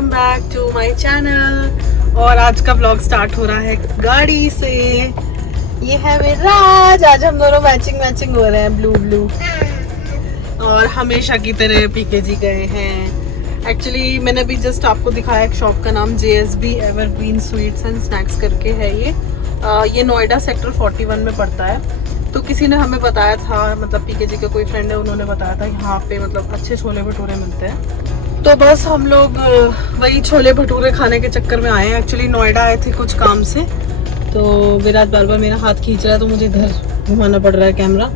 Welcome back to my channel. और आज का व्लॉग स्टार्ट हो रहा है गाड़ी से। ये है मेरा आज हम दोनों मैचिंग हो रहे हैं, ब्लू ब्लू। और हमेशा की तरह पीके जी गए हैं। एक्चुअली मैंने अभी जस्ट आपको दिखाया एक शॉप का नाम JSB evergreen sweets and snacks करके है। ये नोएडा सेक्टर 41 में पड़ता है। तो किसी ने हमें बताया था, मतलब पीके जी का कोई फ्रेंड है, उन्होंने बताया था यहाँ पे मतलब अच्छे छोले भटूरे मिलते हैं। तो बस हम लोग वही छोले भटूरे खाने के चक्कर में आए हैं। एक्चुअली नोएडा आए थे कुछ काम से, तो विराट बार बार मेरा हाथ खींच रहा है तो मुझे इधर घुमाना पड़ रहा है कैमरा।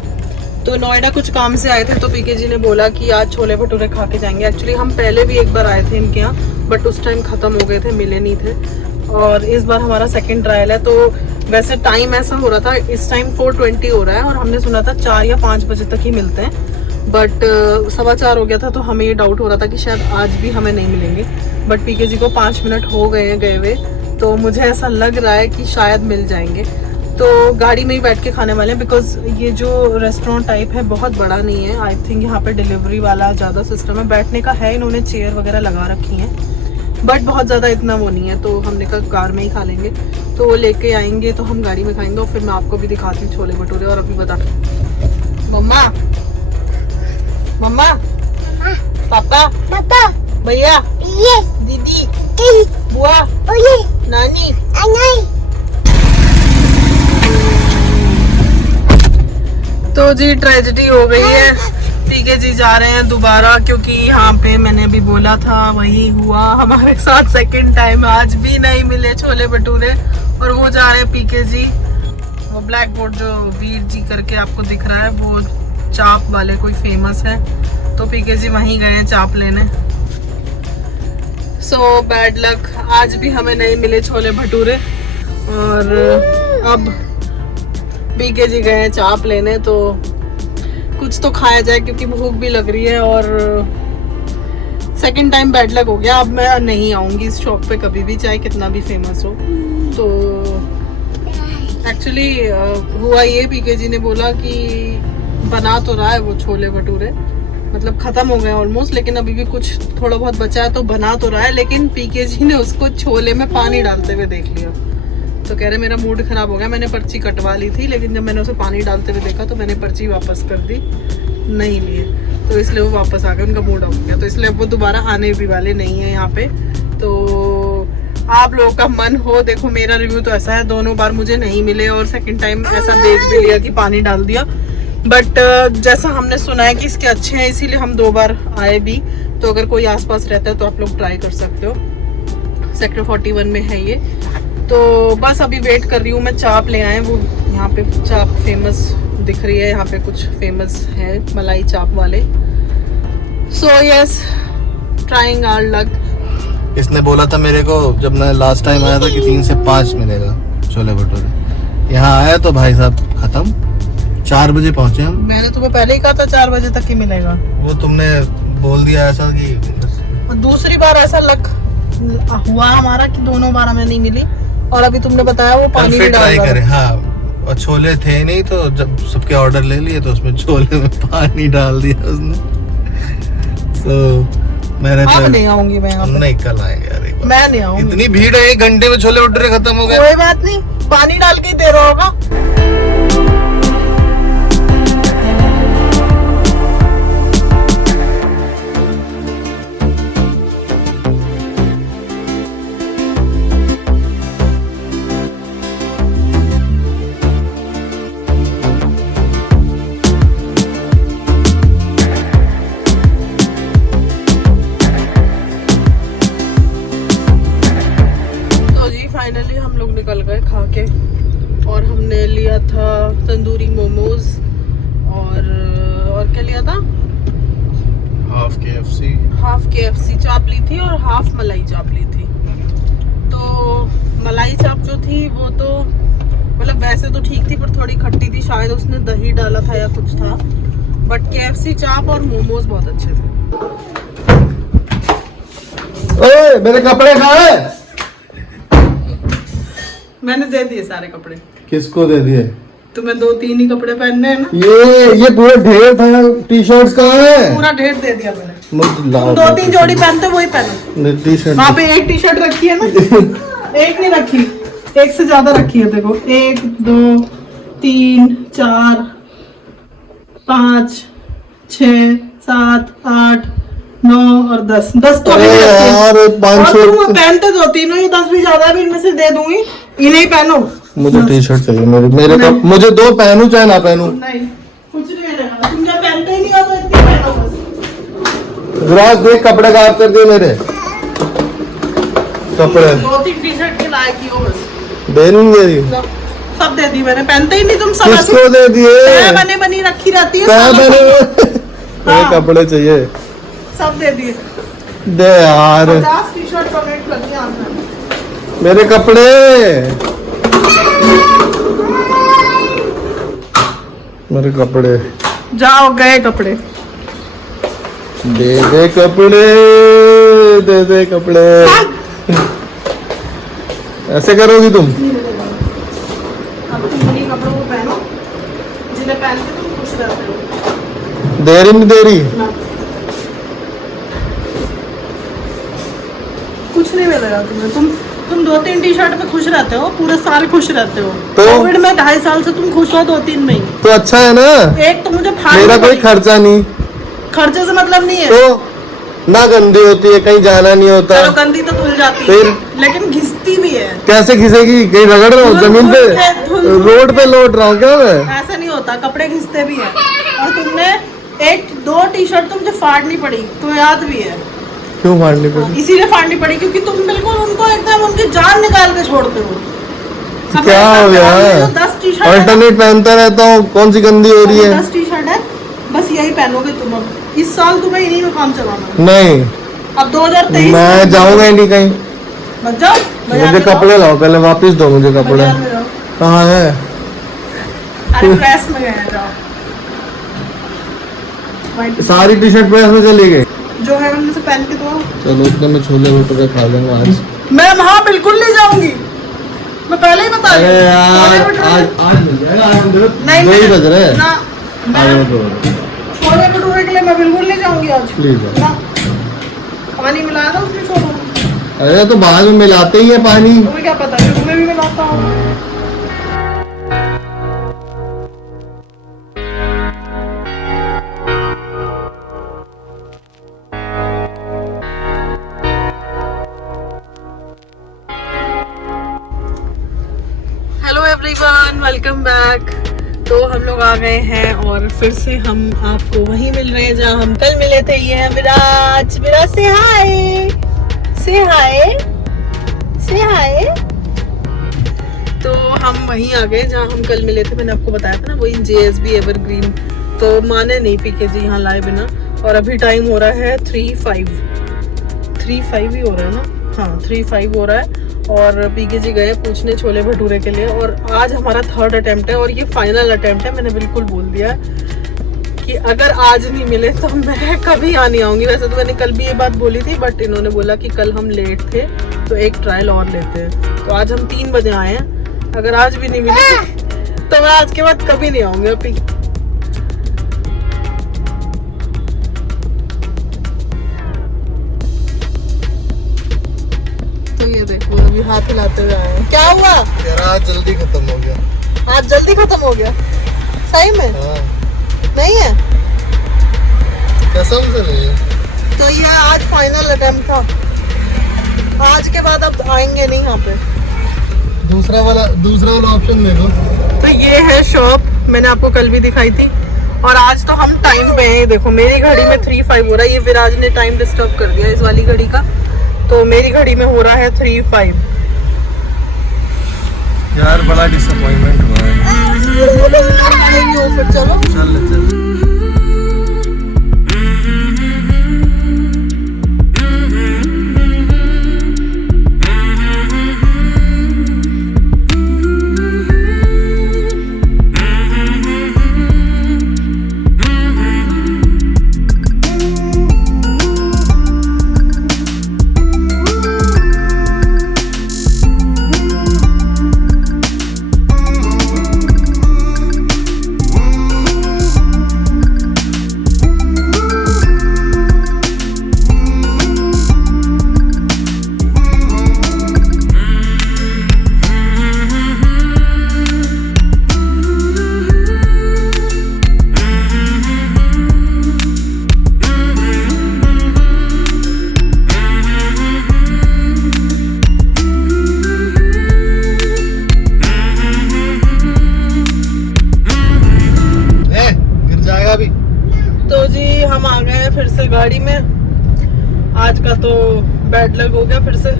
तो नोएडा कुछ काम से आए थे तो पीके जी ने बोला कि आज छोले भटूरे खा के जाएंगे। एक्चुअली हम पहले भी एक बार आए थे इनके यहाँ, बट उस टाइम ख़त्म हो गए थे, मिले नहीं थे। और इस बार हमारा सेकंड ट्रायल है। तो वैसे टाइम ऐसा हो रहा था, इस टाइम 4:20 हो रहा है और हमने सुना था 4 या 5 बजे तक ही मिलते हैं। बट 4:15 हो गया था तो हमें ये डाउट हो रहा था कि शायद आज भी हमें नहीं मिलेंगे। बट पीके जी को 5 मिनट हो गए हैं गए हुए, तो मुझे ऐसा लग रहा है कि शायद मिल जाएंगे। तो गाड़ी में ही बैठ के खाने वाले हैं, बिकॉज ये जो रेस्टोरेंट टाइप है बहुत बड़ा नहीं है। आई थिंक यहाँ पे डिलीवरी वाला ज़्यादा सिस्टम है। बैठने का है, इन्होंने चेयर वगैरह लगा रखी हैं, बट बहुत ज़्यादा इतना वो नहीं है। तो हमने कहा कार में ही खा लेंगे। तो वो लेके आएंगे तो हम गाड़ी में खाएंगे और फिर मैं आपको भी दिखाती हूँ छोले भटूरे। और अभी बता मम्मा मम्मा पापा पापा भैया दीदी बुआ नानी। तो जी ट्रेजेडी हो गई है, पीके जी जा रहे हैं दोबारा, क्योंकि यहाँ पे मैंने अभी बोला था वही हुआ हमारे साथ सेकंड टाइम। आज भी नहीं मिले छोले भटूरे और वो जा रहे हैं पीके जी। वो ब्लैक बोर्ड जो वीर जी करके आपको दिख रहा है वो चाप वाले कोई फेमस है, तो पीके जी वहीं गए हैं चाप लेने। सो बैड लक, आज भी हमें नहीं मिले छोले भटूरे। और अब पीके जी गए हैं चाप लेने, तो कुछ तो खाया जाए क्योंकि भूख भी लग रही है। और सेकंड टाइम बैड लक हो गया, अब मैं नहीं आऊंगी इस शॉप पे कभी भी, चाहे कितना भी फेमस हो। तो एक्चुअली हुआ ये, पीके जी ने बोला कि बना तो रहा है वो छोले भटूरे, मतलब खत्म हो गए ऑलमोस्ट, लेकिन अभी भी कुछ थोड़ा बहुत बचा है तो बना तो रहा है। लेकिन पीके जी ने उसको छोले में पानी डालते हुए देख लिया, तो कह रहे मेरा मूड खराब हो गया। मैंने पर्ची कटवा ली थी, लेकिन जब मैंने उसे पानी डालते हुए देखा तो मैंने पर्ची वापस कर दी, नहीं लिए, तो इसलिए वो वापस आ गए, उनका मूड ऑफ गया। तो इसलिए वो दोबारा आने भी वाले नहीं है यहाँ पे। तो आप लोगों का मन हो, देखो मेरा रिव्यू तो ऐसा है, दोनों बार मुझे नहीं मिले और सेकंड टाइम ऐसा देख भी लिया कि पानी डाल दिया। बट जैसा हमने सुना है कि इसके अच्छे हैं, इसीलिए हम 2 बार आए भी। तो अगर कोई आसपास रहता है तो आप लोग ट्राई कर सकते हो। सेक्टर 41 में है ये। तो बस अभी वेट कर रही हूँ मैं, चाप ले आए वो यहाँ पे चाप फेमस दिख रही है, यहाँ पे कुछ फेमस है मलाई चाप वाले। So yes, trying our luck. इसने बोला था मेरे को जब मैं लास्ट टाइम आया था कि 3 से 5 मिलेगा छोले भटूरे। यहाँ आया तो भाई साहब खत्म, 4 बजे पहुंचे हम। मैंने तुम्हें पहले ही कहा था 4 बजे तक ही मिलेगा। वो तुमने बोल दिया ऐसा कि दूसरी बार ऐसा लक हुआ हमारा कि दोनों बार हमें नहीं मिली, और अभी तुमने बताया वो पानी भी डाल रहा है। हाँ, और छोले थे नहीं तो जब सबके ऑर्डर ले लिए तो उसमें छोले में पानी डाल दिया उसने। तो मैंने अब नहीं आऊंगी मैं यहाँ पे। नहीं, कल आएंगे यार एक बार। मैं नहीं आऊंगी, इतनी भीड़ है, 1 घंटे में छोले भटूरे खत्म हो गए। कोई बात नहीं, पानी डाल के ही दे रहा होगा। फाइनली हम लोग निकल गए खा के, और हमने लिया था तंदूरी मोमोज और क्या लिया था, हाफ KFC चाप ली थी और हाफ मलाई चाप ली थी। तो मलाई चाप जो थी वो तो मतलब वैसे तो ठीक थी, पर थोड़ी खट्टी थी, शायद उसने दही डाला था या कुछ था। बट KFC चाप और मोमोज बहुत अच्छे थे। ओए मेरे कपड़े कहाँ हैं? मैंने दे दिए सारे कपड़े। किसको दे दिए? तुम्हें 2-3 ही कपड़े पहनने हैं ना। ये पूरा ढेर था, टी-शर्ट्स कहाँ है? पूरा ढेर दे दिया मैंने। मुझे लाओ 2-3 जोड़ी पहनते वही पहनो। टी शर्ट वहाँ पे एक टी शर्ट रखी है ना, एक नहीं रखी, एक से ज्यादा रखी है। देखो 1 2 3 4 5 6 7 8 9 और 10 तो अरे अभी रखी है। यार और 500 तुम पहनते दो तीनों, ये 10 भी ज्यादा है, इनमें से दे दूंगी, इन्हें ही पहनो। मुझे टी शर्ट चाहिए मेरे को, मुझे 2 पहनूं चाहे ना पहनूं। नहीं कुछ नहीं मिलेगा, तुम जब पहनते ही नहीं हो तो इतनी पहनो बस। विराज देख कपड़े गायब कर दिए मेरे कपड़े। 2-3 टी शर्ट के लायक ही हो बस। दे नहीं दे रही, लो, सब दे दी मैंने, पहनते ही नहीं तुम सब। किसको दे दिए? बने बनी रखी रहती है, कहाँ सालों बने? सालों। ये कपड़े चाहिए, सब दे दिए। दे यार 50 टी शर्ट डोनेट कर दिया आपने। मेरे कपड़े, मेरे कपड़े जाओ, गए कपड़े। दे कपड़े, दे कपड़े। ऐसे करोगी तुम? अब तुम उन्हीं कपड़ों को पहनो जिन्हें पहन के तुम खुश रहते हो। दे रही नहीं दे रही? ना। कुछ नहीं मिलेगा तुम्हें। तुम 2-3 टी शर्ट में खुश रहते हो, पूरे साल खुश रहते हो। तो कोविड में 2.5 साल से तुम खुश हो 2-3 में ही। तो अच्छा है ना, एक तो मुझे फाड़ मेरा कोई खर्चा नहीं, खर्चे से मतलब नहीं है। तो ना गंदी होती है, कहीं जाना नहीं होता। चलो गंदी तो धुल जाती है, फिर लेकिन घिसती भी है। कैसे घिसेगी? कहीं रगड़ रहा हूँ जमीन पे, रोड पे लौट रहा हूँ क्या मैं? ऐसा नहीं होता, कपड़े घिसते भी हैं। और तुमने 1-2 टी शर्ट तो मुझे फाड़नी पड़ी, तुम्हें याद भी है। क्यों फाड़नी पड़ी? इसीलिए फाड़नी पड़ी क्योंकि तुम बिल्कुल उनको एकदम उनकी जान निकाल के छोड़ते हो। क्या हो गया? 10 टी शर्ट अल्टरनेट पहनता रहता हूँ, कौन सी गंदी हो रही है? 10 टी शर्ट है, बस यही पहनोगे तुम। अब इस साल तुम्हें इन्हीं में काम चलाना। नहीं, अब 2023 मैं जाऊंगा ही नहीं कहीं। मत जाओ, बाजार मुझे में जाओ। कपड़े लाओ, पहले वापस दो मुझे कपड़े। बाजार में जाओ। कहाँ है? अरे प्रेस में गए हैं, जाओ। White सारी टी शर्ट प्रेस में चली गई। जो है उनमें से पहन के दो। चलो इतने में छोले भटूरे खा लेंगे आज। मैं वहाँ बिल्कुल नहीं जाऊंगी, मैं पहले ही बता रही अरे हूँ। यार छोले भटूरे- आज मिल जाएगा, आज नहीं, 2 ही बज रहे हैं। ना, आज मैं तो छोले भटूरे के लिए मैं बिल्कुल नहीं जाऊंगी आज। प्लीज। ना, पानी मिलाया था उसमें छोलों में। अरे तो बाद में मिलाते ही है पानी। तुम्हें क्या पता है, तुम्हें भी मिलाता हूँ। Hello everyone, welcome back. तो हम लोग आ गए हैं और फिर से हम आपको वहीं मिल रहे हैं जहाँ हम कल मिले थे। ये है विराज। विराज से हाय, से हाय, से हाय। तो हम वहीं आ गए जहाँ हम कल मिले थे, मैंने आपको बताया था ना, वही JSB एवरग्रीन। तो माने नहीं पीके जी यहाँ लाए बिना। और अभी टाइम हो रहा है 3:05 ही हो रहा है ना, हाँ 3:05 हो रहा है। और पीके जी गए पूछने छोले भटूरे के लिए। और आज हमारा 3rd अटेम्प्ट है और ये फाइनल अटेम्प्ट है। मैंने बिल्कुल बोल दिया कि अगर आज नहीं मिले तो मैं कभी यहाँ नहीं आऊँगी। वैसे तो मैंने कल भी ये बात बोली थी, बट इन्होंने बोला कि कल हम लेट थे तो एक ट्रायल और लेते हैं। तो आज हम 3 बजे आए हैं। अगर आज भी नहीं मिले तो मैं आज के बाद कभी नहीं आऊँगी। अभी तो ये देखो अभी हाथ हिलाते हुए आए हैं। क्या हुआ यार आज जल्दी खत्म हो गया। आज जल्दी खत्म हो गया सही में? हाँ, नहीं है कसम से नहीं है। तो ये आज फाइनल अटेम्प्ट था। आज के बाद अब आएंगे नहीं यहाँ पे। दूसरा वाला ऑप्शन देखो। तो ये है शॉप, मैंने आपको कल भी दिखाई थी। और आज तो हम टाइम पे हैं। देखो मेरी घड़ी में 3:05 हो रहा है। ये विराज ने टाइम डिस्टर्ब कर दिया इस वाली घड़ी का, तो मेरी घड़ी में हो रहा है 3:05। यार बड़ा डिसअपॉइंटमेंट हुआ है। फिर चलो चल से गाड़ी में। आज का तो बैड लक हो गया फिर से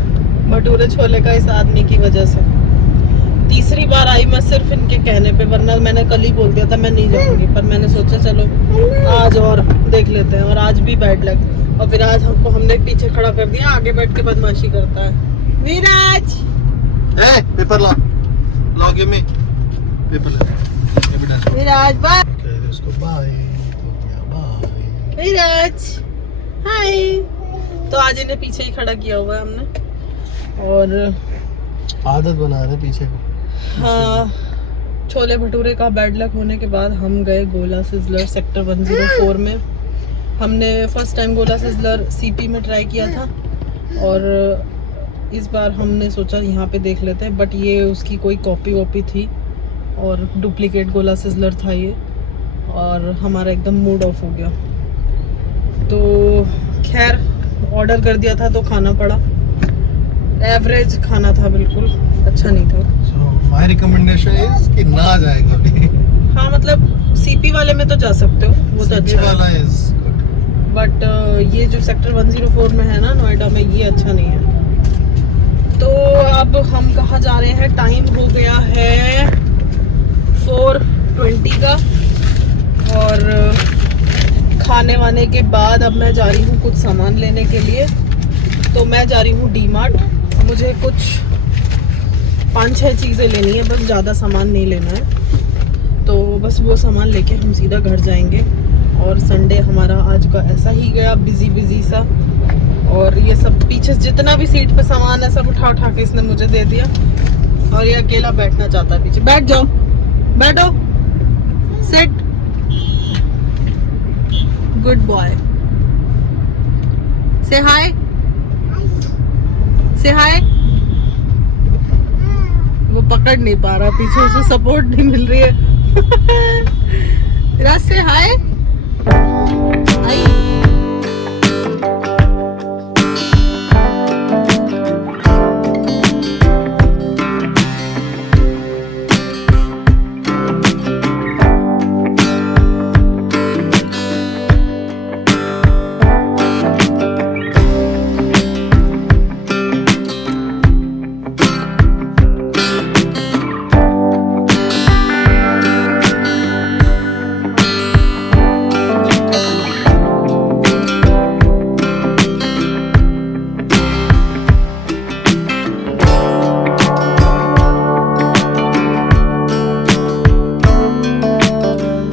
भटूरे छोले का, इस आदमी की वजह से। तीसरी बार आई मैं सिर्फ इनके कहने पे, वरना मैंने कल ही बोल दिया था मैं नहीं जाऊंगी, पर मैंने सोचा चलो आज और देख लेते हैं। और आज भी बैड लक, और विराज हमने पीछे खड़ा कर दिया, आगे बैठ के बदमाशी करता है। विराज पेपर ला गिव मी पेपर ला। विराज बाय। इसको बाय विराज हाय। तो आज इन्हें पीछे ही खड़ा किया हुआ है हमने, और आदत बना रहे पीछे को। हाँ, छोले भटूरे का बैड लक होने के बाद हम गए गोला सिजलर सेक्टर 104 में। हमने फर्स्ट टाइम गोला सिजलर सीपी में ट्राई किया था, और इस बार हमने सोचा यहाँ पे देख लेते हैं, बट ये उसकी कोई कॉपी वॉपी थी और डुप्लीकेट गोला सिजलर था ये, और हमारा एकदम मूड ऑफ हो गया। तो खैर ऑर्डर कर दिया था तो खाना पड़ा। एवरेज खाना था, बिल्कुल अच्छा नहीं था। So my recommendation is कि ना जाए कभी। हाँ मतलब सीपी वाले में तो जा सकते हो, वो तो अच्छा वाला है, is good। बट ये जो सेक्टर 104 में है ना नोएडा में, ये अच्छा नहीं है। तो अब हम कहाँ जा रहे हैं? टाइम हो गया है 4:20 का, और खाने वाने के बाद अब मैं जा रही हूँ कुछ सामान लेने के लिए। तो मैं जा रही हूँ डी मार्ट। मुझे कुछ 5-6 चीज़ें लेनी है, बस ज़्यादा सामान नहीं लेना है। तो बस वो सामान लेके हम सीधा घर जाएंगे। और संडे हमारा आज का ऐसा ही गया, बिजी सा। और ये सब पीछे जितना भी सीट पे सामान है सब उठा के इसने मुझे दे दिया, और ये अकेला बैठना चाहता है पीछे। बैठ जाओ, बैठो, सेट, गुड बॉय। से हाय, से हाय। वो पकड़ नहीं पा रहा, पीछे उसे सपोर्ट नहीं मिल रही है। राज से हाय।